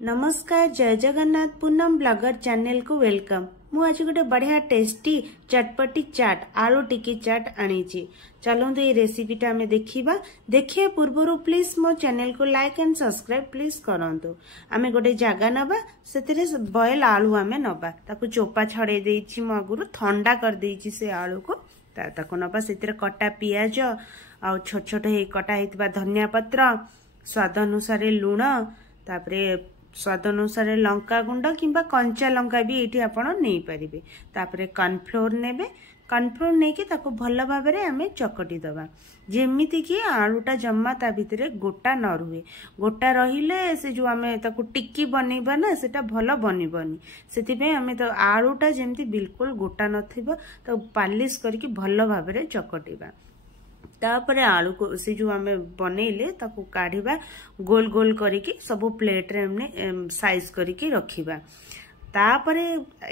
नमस्कार जय Jagannath Poonam blogger channel को वेलकम। मु आज गोटे बढ़िया टेस्टी चटपटी चाट आलू टिक्की चाट आनी। चलते ये रेसिपीटा आम देखा देखिए पूर्व प्लीज मो चैनल को लाइक एंड सब्सक्राइब प्लीज करंतु। आम गोटे जगह नबा से बॉयल आलू आम नबा ताकू चोपा छड़े देछि मो आगुरु ठंडा कर देछि से आलू को ताकू नबा से कटा पियाज आ छोट छोट कटा हेतिबा धनिया पत्र स्वाद अनुसार लुण तापरे स्वाद अनुसार लंका गुंड किंबा कंचा लंका भी ये आप नहीं पारे। तापरे कॉर्नफ्लोर नेबे कॉर्नफ्लोर नहीं कि ताको भल भाव में आम चकटी दबा जेमिति कि आलूटा जम्मा ता भितर गोटा न रुए। गोटा रहिले से जो आम ताको टिक्की बनैबा ना सेटा भल बनबनी से आम तो आलूटा जेमती बिल्कुल गोटा नथिबो तो पालिश करके भल भाव में चकटिबा। तापरे आलू को से जो आम बनइले ताको काढ़िबा गोल गोल करके सब प्लेट रे हमने साइज करके रखिबा। तापरे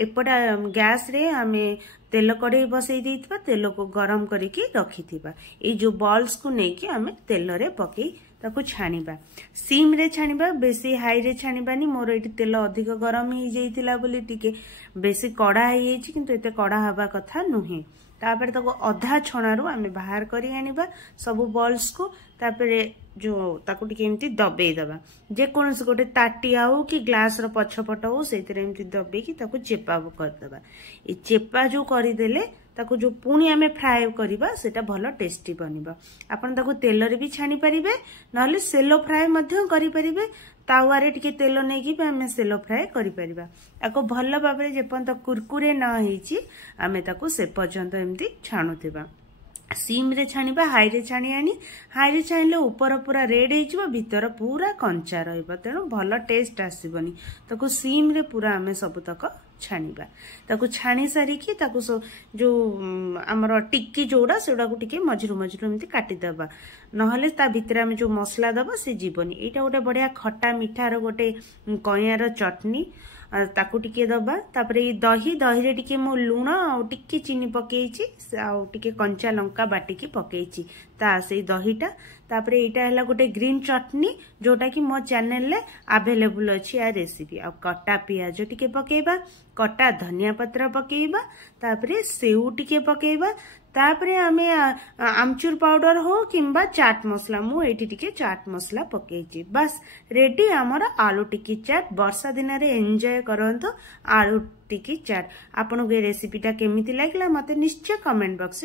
एपटा गैस रे आमे तेल कढ़ाई बसई देइतबा तेल को गरम करके रखिथिबा। ए जो बॉल्स को नेकी आमे तेल रे पकई ताको छानिबा। सिम रे छानिबा बेसी हाई रे छानिबानी। मोर एटी तेल अधिक गरम ही जाइतिला बोली टिके बेसी कड़ा ही जाइछि किंतु एते कड़ा हबा कथा नुहे। तापर ताको अधा छणारू आमे बाहर करी आनिबा सब बॉल्स को। तापरे जो ताको टिके एमती दबेई दबा जे कोनस गोटे ताटिया हो कि ग्लास रो पछपट हो सेतरे एमती दबे कि ताको चेपा कर दबा। ए चेपा जो करी देले ताको जो पुणी आमे फ्राई करिबा सेटा भलो टेस्टी बनिबा। आपण ताको तेल रे भी छानी परिबे नहले सेलो फ्राई मध्य करि परिबे। तावा रे टिके तेल नै कि आमे सेलो फ्राई करि परिबा। ताको भलो भाबरे जे पंत कुरकुरे न हेची आमे ताको से पर्यंत एमती छाणुथिबा। सिम रे छानिबा हाई रे छाणी आनी। हाई रे छाणिले ऊपर पूरा रेड हेजिबो भीतर पूरा कंचा रहइबो तेणु भलो टेस्ट आसीबनी। ताको सिम रे पूरा आमे सब तक छानिबा। ताको छाणी सारी कि ताको जो हमर टिक्की जोड़ा सेडा को टिके मझिरु मझिरु एमती काटी दबा नहले ता भीतर आमे जो मसला दबा से जीवनी। एटा गोटे बढ़िया खट्टा मीठा रो गोटे कइयार चटनी ताकू टिके दबा। तापरे दही दही रे टिके मो लुण आ टिके चीनी पकेइची आ टिके कंचा लंका बाटिकी पकेइची ता से दहीटा। तापरे एटा हला गोटे ग्रीन चटनी जोटा कि मो चैनल ले अवेलेबल अछि आ रेसिपी। आ कटा पियाज टिके पकेइबा कटा धनिया पत्र पकेइबा तापरे सेउ टिके पकेइबा। तापरे आमे आमचूर पाउडर हो किंबा चाट मसला मु एठी टिके चाट मसला पकेइची। बस रेडी हमर आलू टिक्की चाट। वर्षा दिन रे एन्जॉय करंतो आलू टिक्की चाट। आपन के रेसिपीटा केमिति लागला मते निश्चय कमेंट बॉक्स